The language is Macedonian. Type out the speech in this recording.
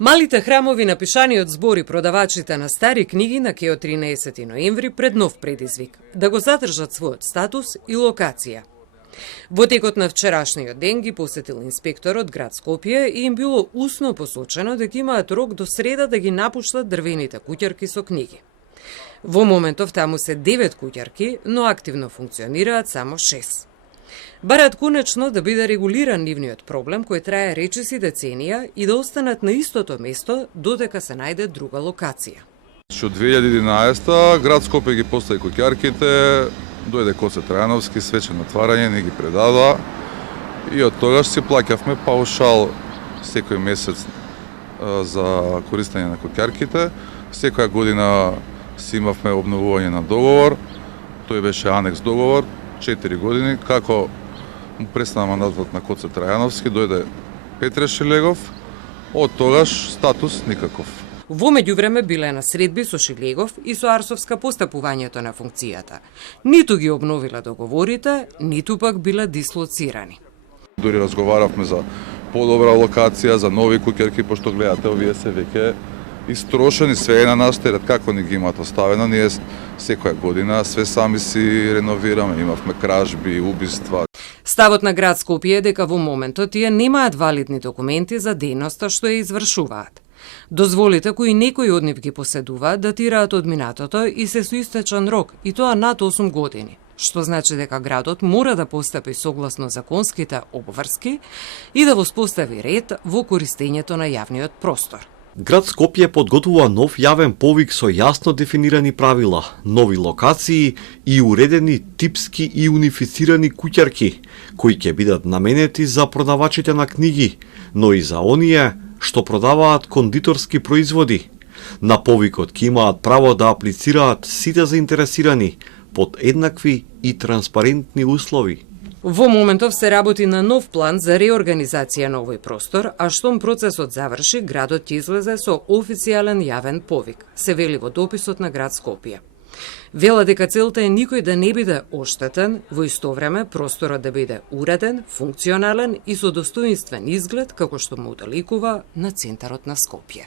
Малите храмови на пишаниот збор и продавачите на стари книги на кео 13 ноември пред нов предизвик – да го задржат својот статус и локација. Во текот на вчерашниот ден ги посетил инспекторот град Скопје и им било усно посочено дека имаат рок до среда да ги напуштат дрвените куќарки со книги. Во моментов таму се 9 куќарки, но активно функционираат само 6. Барат конечно да биде регулиран нивниот проблем кој трае речиси деценија и да останат на истото место додека се најде друга локација. Од 2011 град Скопје ги постави куќарките, дојде Коце Трајановски, свечено отварање, не ги предадоа и од тогаш си плаќавме паушал секој месец за користење на куќарките. Секоја година си имавме обновување на договор, тој беше анекс договор, 4 години, како му престана мандатот на Коце Трајановски, дојде Петре Шилегов, од тогаш статус никаков. Во меѓувреме биле на средби со Шилегов и со Арсовска постапувањето на функцијата. Ниту ги обновила договорите, ниту пак биле дислоцирани. Дури разговаравме за подобра локација, за нови куќарки, пошто гледате, овие се веќе истрошени, све е на наш терет, како ни ги имат оставено, ние секоја година све сами си реновираме, имавме кражби, убиства. Ставот на град Скопје е дека во моментот тие немаат валидни документи за дејноста што ја извршуваат. Дозволите кои некои од нив ги поседуваат датираат од минатото и се со истечен рок, и тоа над 8 години, што значи дека градот мора да постапи согласно законските обврски и да воспостави ред во користењето на јавниот простор. Град Скопје подготвува нов јавен повик со јасно дефинирани правила, нови локации и уредени типски и унифицирани куќарки, кои ќе бидат наменети за продавачите на книги, но и за оние што продаваат кондиторски производи. На повикот ќе имаат право да аплицираат сите заинтересирани под еднакви и транспарентни услови. Во моментов се работи на нов план за реорганизација на овој простор, а штом процесот заврши, градот ќе излезе со официјален јавен повик, се вели во дописот на град Скопје. Вела дека целта е никој да не биде оштетен, во исто време просторот да биде уреден, функционален и со достоинствен изглед, како што му удоликува на центарот на Скопје.